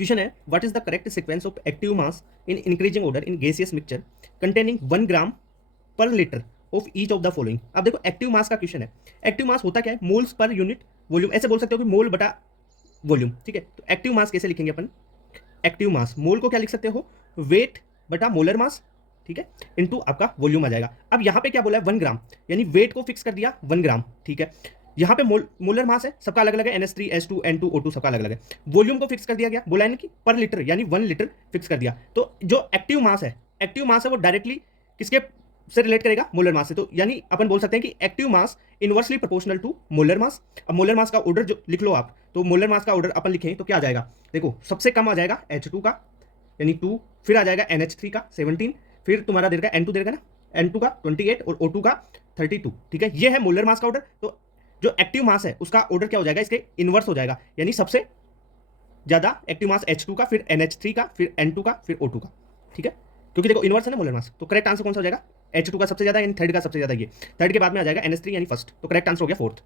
Question है what is the correct sequence of active mass in increasing order in gaseous mixture containing 1 ग्राम पर litre of each of the following. अब देखो active mass का question है। Active mass होता क्या है? Moles per unit volume. ऐसे बोल सकते हो कि मोल बटा वॉल्यूम। ठीक है, तो एक्टिव मास कैसे लिखेंगे अपन? एक्टिव मास मोल को क्या लिख सकते हो? वेट बटा मोलर मास, ठीक है, इनटू आपका वॉल्यूम आ जाएगा। अब यहाँ पे क्या बोला है? 1 ग्राम, यानी वेट को फिक्स कर दिया 1 ग्राम, ठीक है। यहाँ पे मोलर मास है, सबका अलग अलग है, NH3 H2 N2 O2 सबका अलग अलग है। वॉल्यूम को फिक्स कर दिया गया, बोला है ना कि पर लीटर, यानी 1 लीटर फिक्स कर दिया। तो जो एक्टिव मास है वो डायरेक्टली किसके से रिलेट करेगा? मोलर मास से। तो यानी अपन बोल सकते हैं कि active mass inversely proportional to molar mass. अब मोलर मास का ऑर्डर जो लिख लो आप, तो मोलर मास का ऑर्डर अपन लिखें तो क्या आ जाएगा? देखो सबसे कम आ जाएगा H2 का, यानी 2, फिर आ जाएगा NH3 का 17, फिर तुम्हारा दे देगा N2 दे देगा ना, N2 का 28 और O2 का 32, ठीक है। ये है मोलर मास का ऑर्डर। तो जो एक्टिव मास है उसका ऑर्डर क्या हो जाएगा? इसके इनवर्स हो जाएगा, यानी सबसे ज्यादा एक्टिव मास H2 का, फिर NH3 का, फिर N2 का, फिर O2 का, ठीक है। क्योंकि देखो इनवर्स है ना मोलर मास, तो करेक्ट आंसर कौन सा हो जाएगा? H2 का सबसे ज्यादा, यानी थर्ड का सबसे ज्यादा, ये थर्ड के बाद में आ जाएगा NH3 यानी फर्स्ट। तो करेक्ट आंसर हो गया फोर्थ।